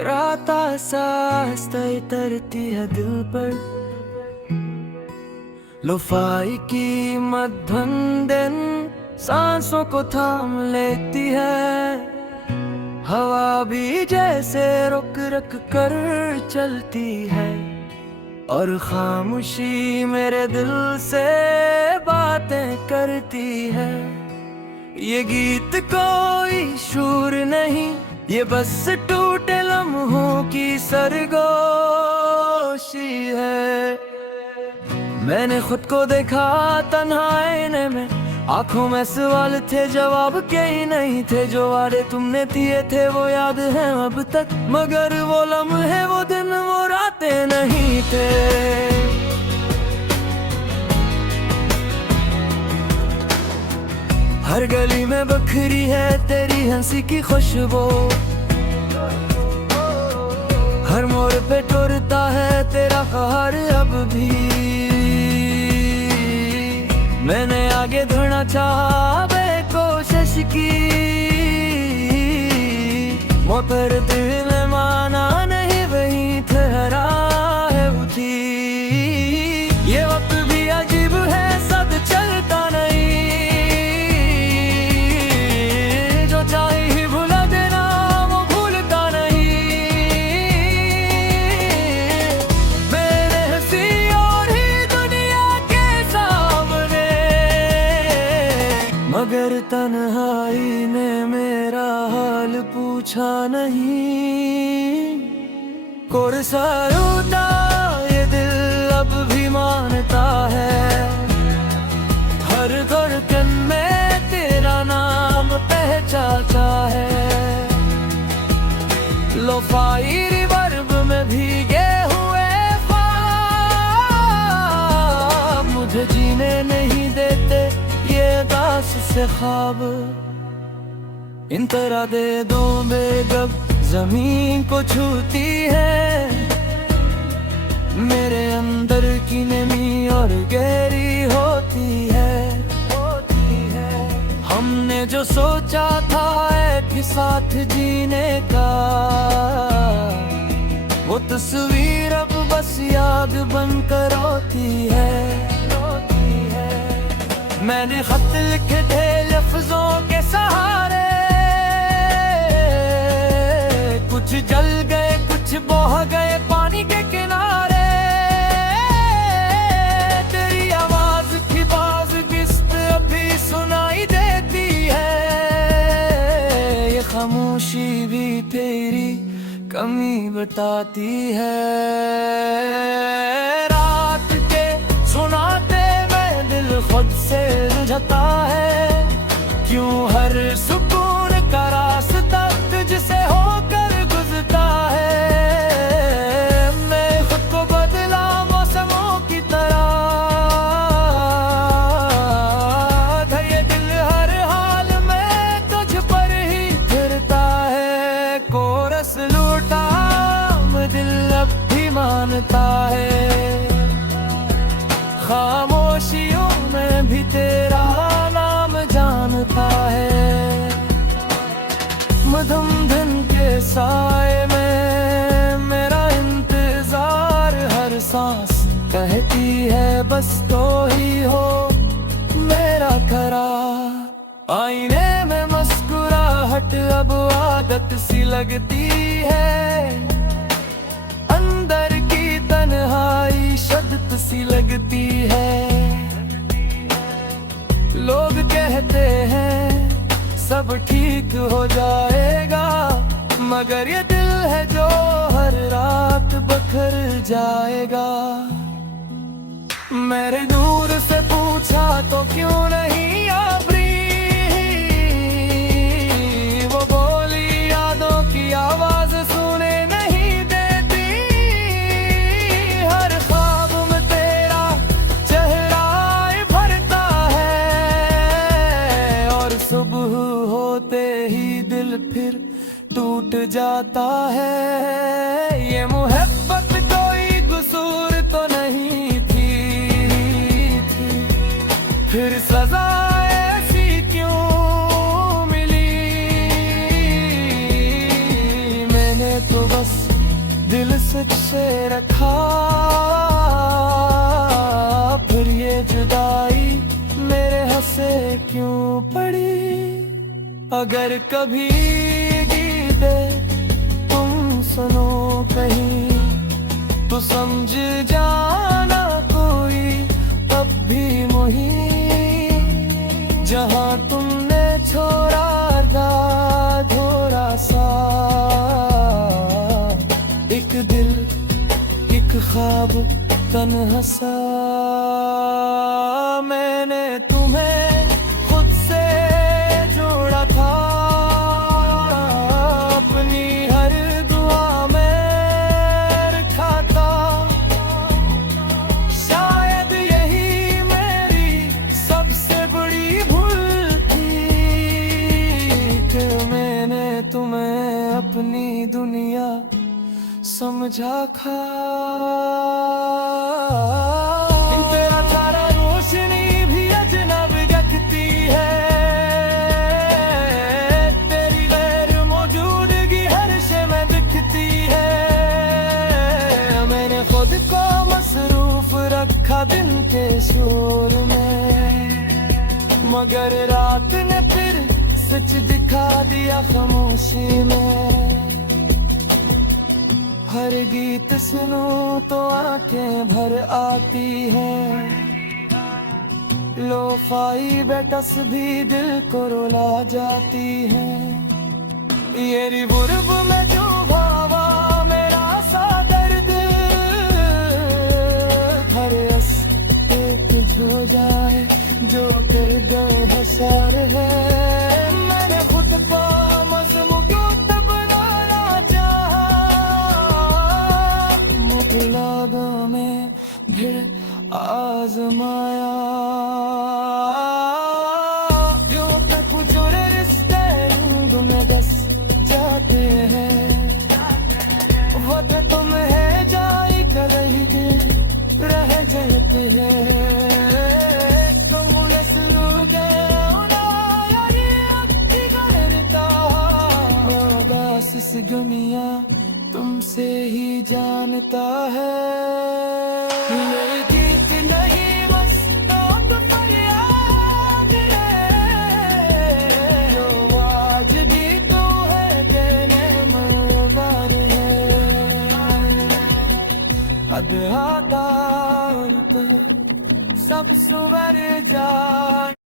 रात आस्ता तरती है दिल पर, लोफाई की मध्यम दिन सांसों को थाम लेती है। हवा भी जैसे रुक रुक कर चलती है, और खामोशी मेरे दिल से बातें करती है। ये गीत कोई शूर नहीं, ये बस टूटे लम्हों की सरगोशी है। मैंने खुद को देखा तन्हा आईने में, आंखों में सवाल थे जवाब के ही नहीं थे। जो वादे तुमने दिए थे वो याद है अब तक, मगर वो लम्हे वो दिन वो रातें नहीं थे। हर गली में बखरी है तेरी हंसी की खुशबू, हर मोड़ पे टूटता है तेरा कहर अब भी। मैंने आगे बढ़ना चाहा बेकोशिश की, वो पर दिल ने माना नहीं, वहीं ठहरा है वो थी। ये वक्त भी अजीब है सद चलता नहीं, जो चाहे ही भुला देना वो भूलता नहीं। मैंने हंसी और ही दुनिया के सामने, मगर तन्हाई ने मेरा हाल पूछा नहीं। कोरसा रूठा ये दिल अब भी मानता है, हर धड़कन में तेरा नाम पहचानता है। लोफाई रिवर्ब में भीगे हुए ख्वाब मुझे जीने नहीं देते ये दास से ख्वाब। इन तरह दे दो बेगब जमीन को छूती है, मेरे अंदर की नमी और गहरी होती है। हमने जो सोचा था एक साथ जीने का, वो तस्वीर अब बस याद बनकर रोती है। मैंने खत लिखे थे लफ्जों के सहारे, कुछ जल गए कुछ बह गए पानी के किनारे। तेरी आवाज की बाज किस्त अभी सुनाई देती है, ये खामोशी भी तेरी कमी बताती है। रात के सुनाते में दिल खुद से उलझता है, क्यों हर सुकून का रास्ता तुझसे होकर गुजरता है। मैं खुद को बदला मौसमों की तरह, था ये दिल हर हाल में तुझ पर ही फिरता है। कोरस लूटा दिल अब भी मानता है, खामोशियों में भी तेरा नाम जानता है। मध्यम दिन के साए में मेरा इंतजार, हर सांस कहती है बस तो ही हो मेरा करार। आईने में मुस्कुराहट अब आदत सी लगती है, अंदर की तन्हाई शद्दत सी लगती है। लोग कहते हैं सब ठीक हो जाएगा, मगर ये दिल है जो हर रात बखर जाएगा। मेरे दूर से पूछा तो क्यों नहीं आबरी, वो बोली यादों की आवाज सुने नहीं देती। हर ख्वाब में तेरा चेहरा भरता है, और सुबह होते ही दिल फिर टूट जाता है। ये मोहब्बत कोई कसूर तो नहीं थी, फिर सजा ऐसी क्यों सच से रखा, फिर ये जुदाई मेरे हंसे क्यों पड़ी। अगर कभी गीते तुम सुनो कहीं तो समझ जाना कोई तब भी मुही, जहां तुमने छोड़ा था थोड़ा सा एक दिल एक ख्वाब तन्हा सा। मैंने तुम्हें खुद से जोड़ा था, अपनी हर दुआ में रखा था। शायद यही मेरी सबसे बड़ी भूल थी कि मैंने तुम्हें अपनी दुनिया समझा खा। तेरा सारा रोशनी भी अजनब जगती है, तेरी गैर मौजूदगी हर शे में दिखती है। मैंने खुद को मसरूफ रखा दिन के शोर में, मगर रात ने फिर सच दिखा दिया खामोशी में। हर गीत सुनूं तो आंखें भर आती हैं, लोफाई बेटस भी दिल को रुला जाती हैं। ये रिबुरब में जो भावा मेरा सा दर्द, हर अस एक हो जाए जो फिर दो हसार है। मैंने खुद को मजमू क्यों तब बनाना चाहा, मुगलागों में भिड़ आजमाया। जो तक जुड़े रिश्ते रंग में बस जाते हैं, वो तो तुम है जाई कर रही थी रह जाते हैं। इस दुनिया तुमसे ही जानता है, ये गीत नहीं बस नोट पर याद है, जो आज भी तू है देने मरबान है। अदाकार सब सुवर जा